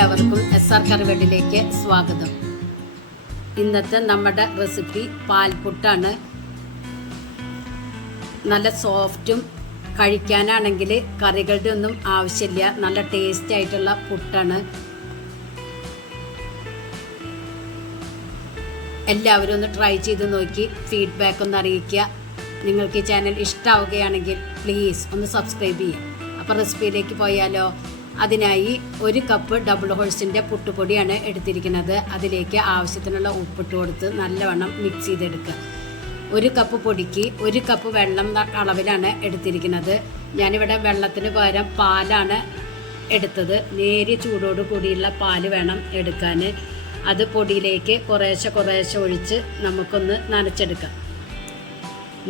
എല്ലാവർക്കും SR കറിവേട്ടിലേക്ക് സ്വാഗതം. ഇന്നത്തെ നമ്മുടെ റെസിപ്പി പാൽപുട്ടാണ്. നല്ല സോഫ്റ്റും കഴിക്കാനാണെങ്കിൽ കറികളുടെ ഒന്നും ആവശ്യമില്ല. നല്ല ടേസ്റ്റ് ആയിട്ടുള്ള പുട്ടാണ്. എല്ലാവരും ഒന്ന് ട്രൈ ചെയ്ത് നോക്കി ഫീഡ്ബാക്ക് ഒന്ന് അറിയിക്കുക. നിങ്ങൾക്ക് ഈ ചാനൽ ഇഷ്ടമാവുകയാണെങ്കിൽ പ്ലീസ് ഒന്ന് സബ്സ്ക്രൈബ് ചെയ്യുക. അപ്പോൾ റെസിപ്പിയിലേക്ക് പോയാലോ? അതിനായി 1 കപ്പ് ഡബിൾ ഹോഴ്സിൻ്റെ പുട്ടുപൊടിയാണ് എടുത്തിരിക്കുന്നത്. അതിലേക്ക് ആവശ്യത്തിനുള്ള ഉപ്പിട്ട് കൊടുത്ത് നല്ലവണ്ണം മിക്സ് ചെയ്തെടുക്കുക. 1 കപ്പ് പൊടിക്ക് 1 കപ്പ് വെള്ളം അളവിലാണ് എടുത്തിരിക്കുന്നത്. ഞാനിവിടെ വെള്ളത്തിന് പകരം പാലാണ് എടുത്തത്. നേരിയ ചൂടോട് കൂടിയുള്ള പാല് വേണം എടുക്കാൻ. അത് പൊടിയിലേക്ക് കുറേശ്ശെ ഒഴിച്ച് നമുക്കൊന്ന് നനച്ചെടുക്കാം.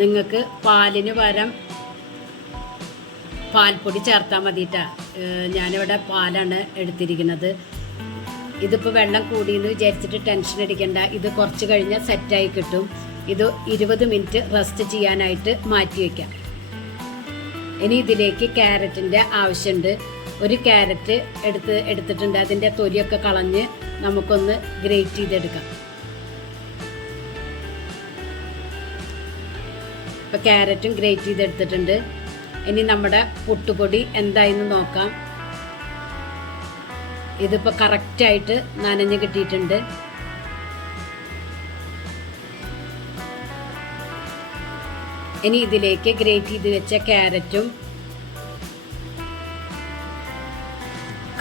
നിങ്ങൾക്ക് പാലിന് പകരം പാൽപ്പൊടി ചേർത്താൽ മതിയിട്ടാ. ഞാനിവിടെ പാലാണ് എടുത്തിരിക്കുന്നത്. ഇതിപ്പോൾ വെള്ളം കൂടിയെന്ന് വിചാരിച്ചിട്ട് ടെൻഷൻ അടിക്കണ്ട. ഇത് കുറച്ച് കഴിഞ്ഞാൽ സെറ്റായി കിട്ടും. ഇത് 20 മിനിറ്റ് റെസ്റ്റ് ചെയ്യാനായിട്ട് മാറ്റി വയ്ക്കാം. ഇനി ഇതിലേക്ക് ക്യാരറ്റിൻ്റെ ആവശ്യമുണ്ട്. 1 ക്യാരറ്റ് എടുത്തിട്ടുണ്ട്. അതിൻ്റെ തൊലിയൊക്കെ കളഞ്ഞ് നമുക്കൊന്ന് ഗ്രേറ്റ് ചെയ്തെടുക്കാം. ഇപ്പോൾ ക്യാരറ്റും ഗ്രേറ്റ് ചെയ്തെടുത്തിട്ടുണ്ട്. ഇനി നമ്മുടെ പുട്ടുപൊടി എന്തായെന്ന് നോക്കാം. ഇതിപ്പോൾ കറക്റ്റായിട്ട് നനഞ്ഞ് കിട്ടിയിട്ടുണ്ട്. ഇനി ഇതിലേക്ക് ഗ്രേറ്റ് ചെയ്ത് വെച്ച ക്യാരറ്റും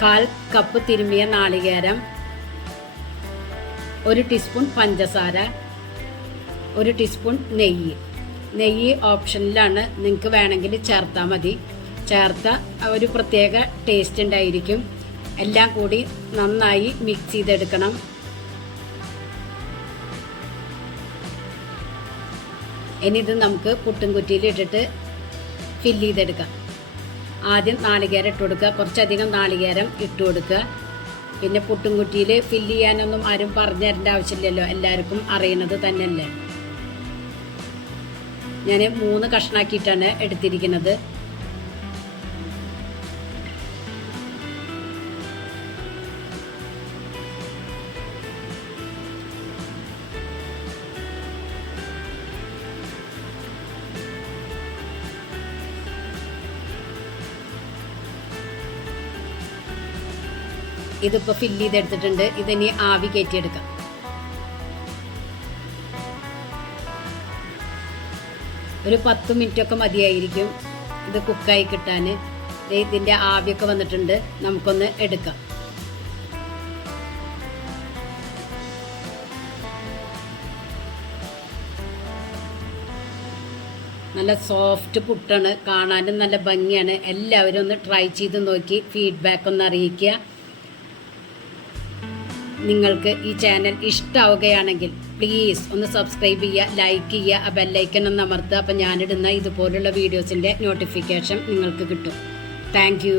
1/4 കപ്പ് തിരുമ്മിയ നാളികേരം, 1 ടീസ്പൂൺ പഞ്ചസാര, 1 ടീസ്പൂൺ നെയ്യ് ഓപ്ഷനിലാണ്. നിങ്ങൾക്ക് വേണമെങ്കിൽ ചേർത്താൽ മതി. ചേർത്ത ഒരു പ്രത്യേക ടേസ്റ്റ് ഉണ്ടായിരിക്കും. എല്ലാം കൂടി നന്നായി മിക്സ് ചെയ്തെടുക്കണം. ഇനി ഇത് നമുക്ക് പുട്ടും കുറ്റിയിൽ ഇട്ടിട്ട് ഫില്ല് ചെയ്തെടുക്കാം. ആദ്യം നാളികേരം ഇട്ട് കൊടുക്കുക. കുറച്ചധികം നാളികേരം ഇട്ട് കൊടുക്കുക. പിന്നെ പുട്ടും കുറ്റിയിൽ ഫില്ല് ചെയ്യാനൊന്നും ആരും പറഞ്ഞു തരേണ്ട ആവശ്യമില്ലല്ലോ. എല്ലാവർക്കും അറിയണത് തന്നെയല്ലേ. ഞാൻ 3 കഷ്ണാക്കിയിട്ടാണ് എടുത്തിരിക്കുന്നത്. ഇതിപ്പോൾ ഫില്ല് ചെയ്തെടുത്തിട്ടുണ്ട്. ഇതിനി ആവി കയറ്റിയെടുക്കാം. ഒരു 10 മിനിറ്റൊക്കെ മതിയായിരിക്കും ഇത് കുക്കായി കിട്ടാൻ. ഇതിൻ്റെ ആവിയൊക്കെ വന്നിട്ടുണ്ട്. നമുക്കൊന്ന് എടുക്കാം. നല്ല സോഫ്റ്റ് പുട്ടാണ്. കാണാനും നല്ല ഭംഗിയാണ്. എല്ലാവരും ഒന്ന് ട്രൈ ചെയ്ത് നോക്കി ഫീഡ്ബാക്ക് ഒന്ന് അറിയിക്കുക. നിങ്ങൾക്ക് ഈ ചാനൽ ഇഷ്ടമാവുകയാണെങ്കിൽ പ്ലീസ് ഒന്ന് സബ്സ്ക്രൈബ് ചെയ്യുക, ലൈക്ക് ചെയ്യുക, ആ ബെല്ലൈക്കൺ ഒന്ന് അമർത്തുക. അപ്പോൾ ഞാനിടുന്ന ഇതുപോലുള്ള വീഡിയോസിൻ്റെ നോട്ടിഫിക്കേഷൻ നിങ്ങൾക്ക് കിട്ടും. Thank you.